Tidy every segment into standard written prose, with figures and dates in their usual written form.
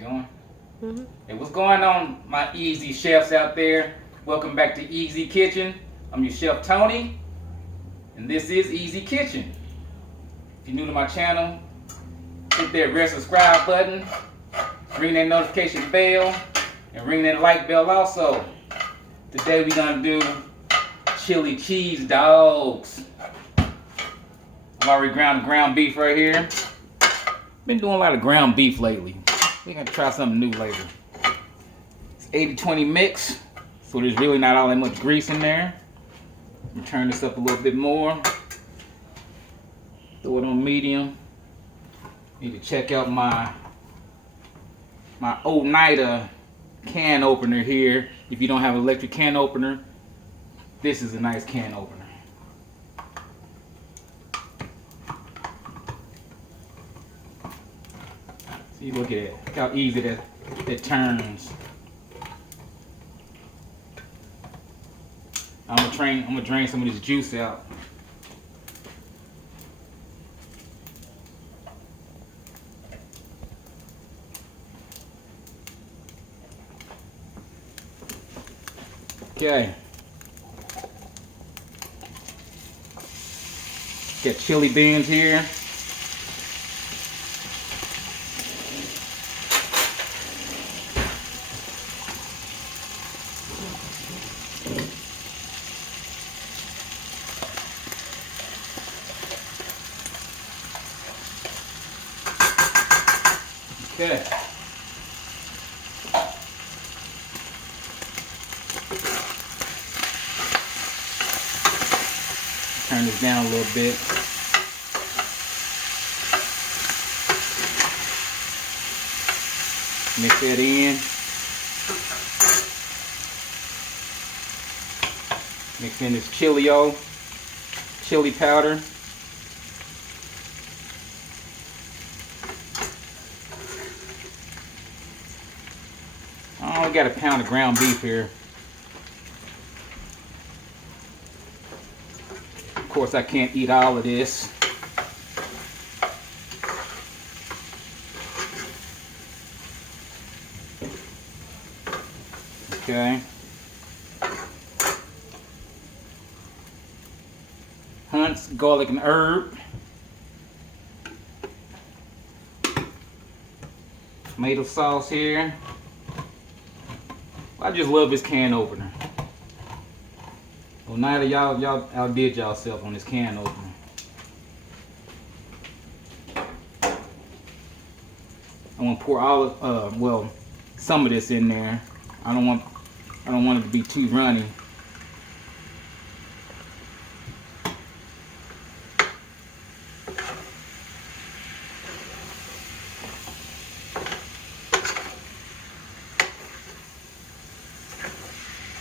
going? Hey, what's going on, my easy chefs out there? Welcome back to Easy Kitchen. I'm your chef Tony, and this is Easy Kitchen. If you're new to my channel, hit that red subscribe button, ring that notification bell, and ring that like bell also. Today we're gonna do chili cheese dogs. I've already ground beef right here. Been doing a lot of ground beef lately. We're gonna try something new later. It's 80-20 mix, so there's really not all that much grease in there. I'm gonna turn this up a little bit more. Throw it on medium. Need to check out my Oneida can opener here. If you don't have an electric can opener, this is a nice can opener. See, look at it. Look how easy that turns. I'm gonna drain some of this juice out. Okay. Got chili beans here. Okay. Turn this down a little bit. Mix that in. Mix in this chili powder. I only got a pound of ground beef here. Of course, I can't eat all of this. Okay. Hunt's garlic and herb. Tomato sauce here. I just love this can opener. Well, neither y'all outdid y'allself on this can opener. I want to pour all some of this in there. I don't want it to be too runny.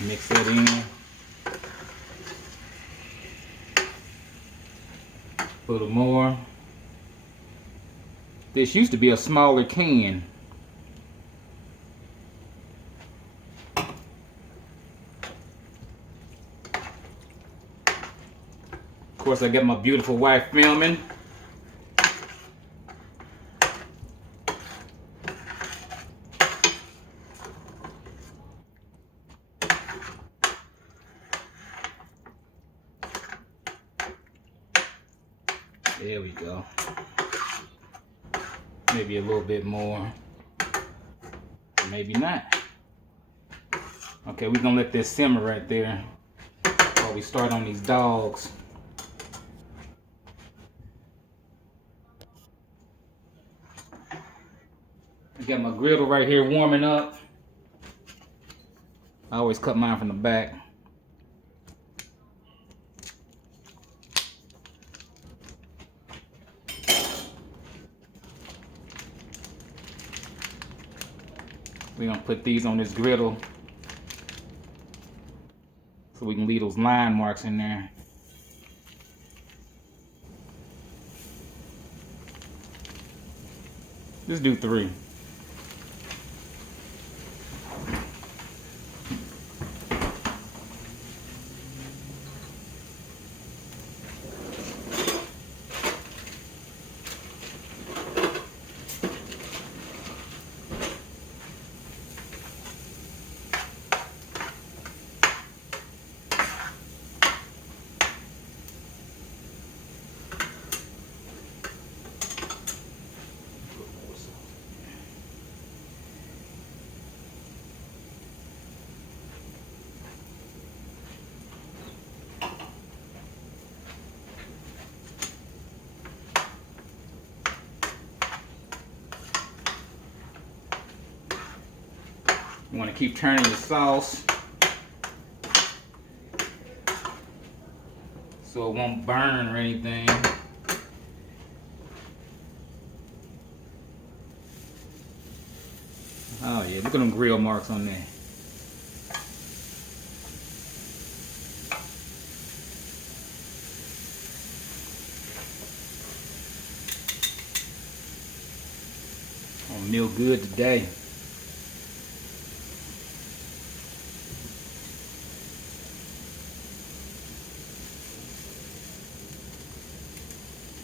Mix that in. A little more. This used to be a smaller can. Of course, I got my beautiful wife filming. There we go. Maybe a little bit more. Maybe not. Okay, we're gonna let this simmer right there while we start on these dogs. I got my griddle right here warming up. I always cut mine from the back. We're gonna put these on this griddle so we can leave those line marks in there. Let's do 3. You want to keep turning your sauce so it won't burn or anything. Oh yeah, look at them grill marks on there. Gonna meal good today.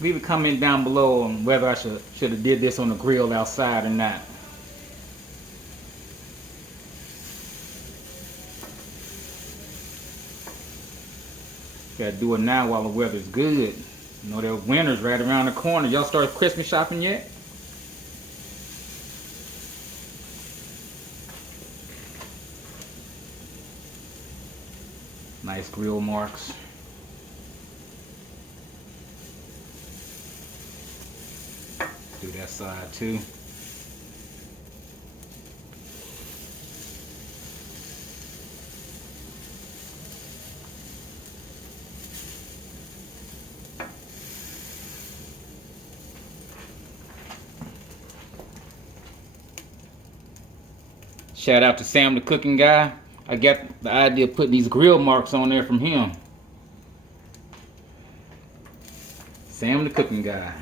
Leave a comment down below on whether I should have did this on the grill outside or not. Gotta do it now while the weather's good. You know, the winter's right around the corner. Y'all start Christmas shopping yet? Nice grill marks. Do that side too. Shout out to Sam the cooking guy. I got the idea of putting these grill marks on there from him. Sam the cooking guy.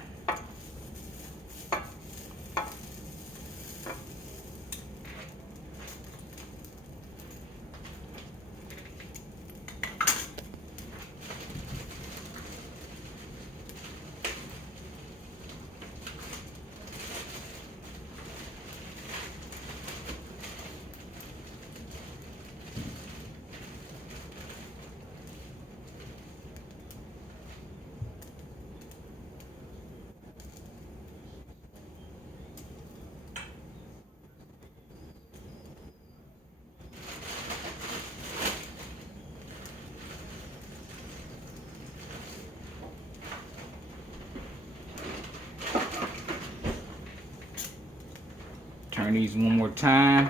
Turn these one more time.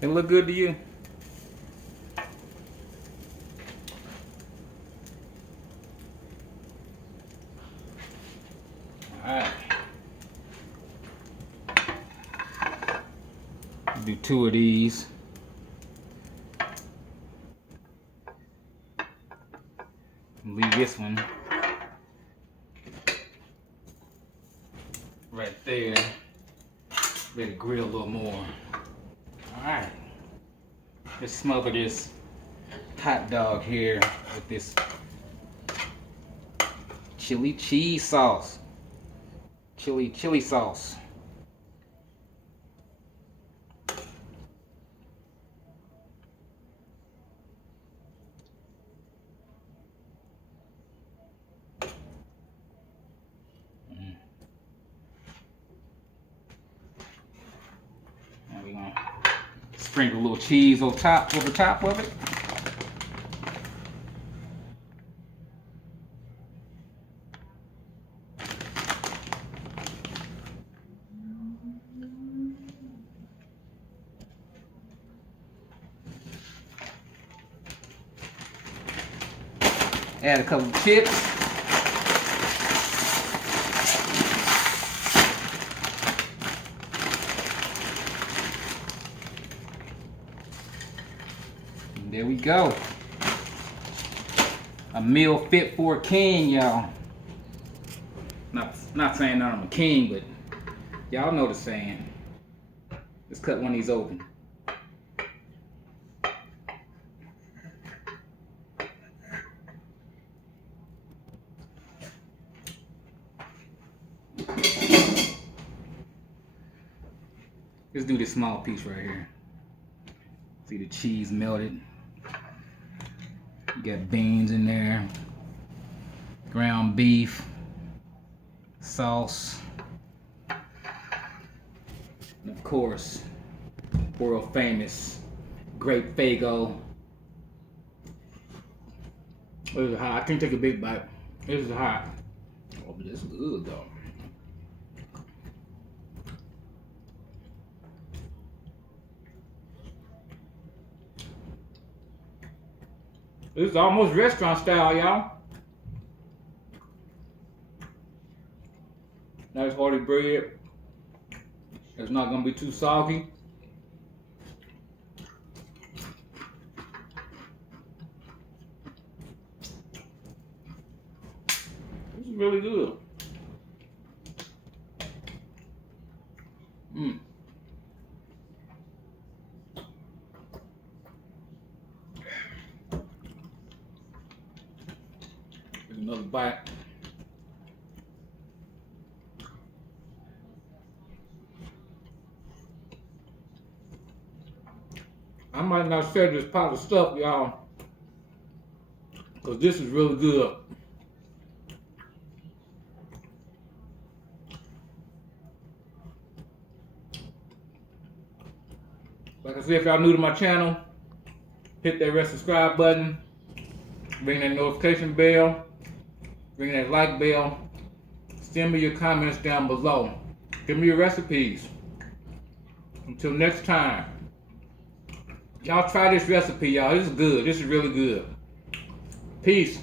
They look good to you? Alright. Do 2 of these. Leave this one right there. Let it grill a little more. Alright. Let's smother this hot dog here with this chili cheese sauce. Chili sauce. We're gonna sprinkle a little cheese over top of it. Add a couple of chips. And there we go. A meal fit for a king, y'all. Not saying that I'm a king, but y'all know the saying. Let's cut one of these open. Let's do this small piece right here. See the cheese melted. You got beans in there, ground beef, sauce, and of course, world famous grape Faygo. This is hot. I can take a big bite. This is hot. Oh, but this is good though. This is almost restaurant style, y'all. Nice hearty bread. It's not gonna be too soggy. This is really good. Here's another bite. I might not share this pot of stuff, y'all, because this is really good. Like I said, if y'all new to my channel, hit that red subscribe button, ring that notification bell, ring that like bell, send me your comments down below. Give me your recipes. Until next time, y'all try this recipe, y'all. This is good. This is really good. Peace.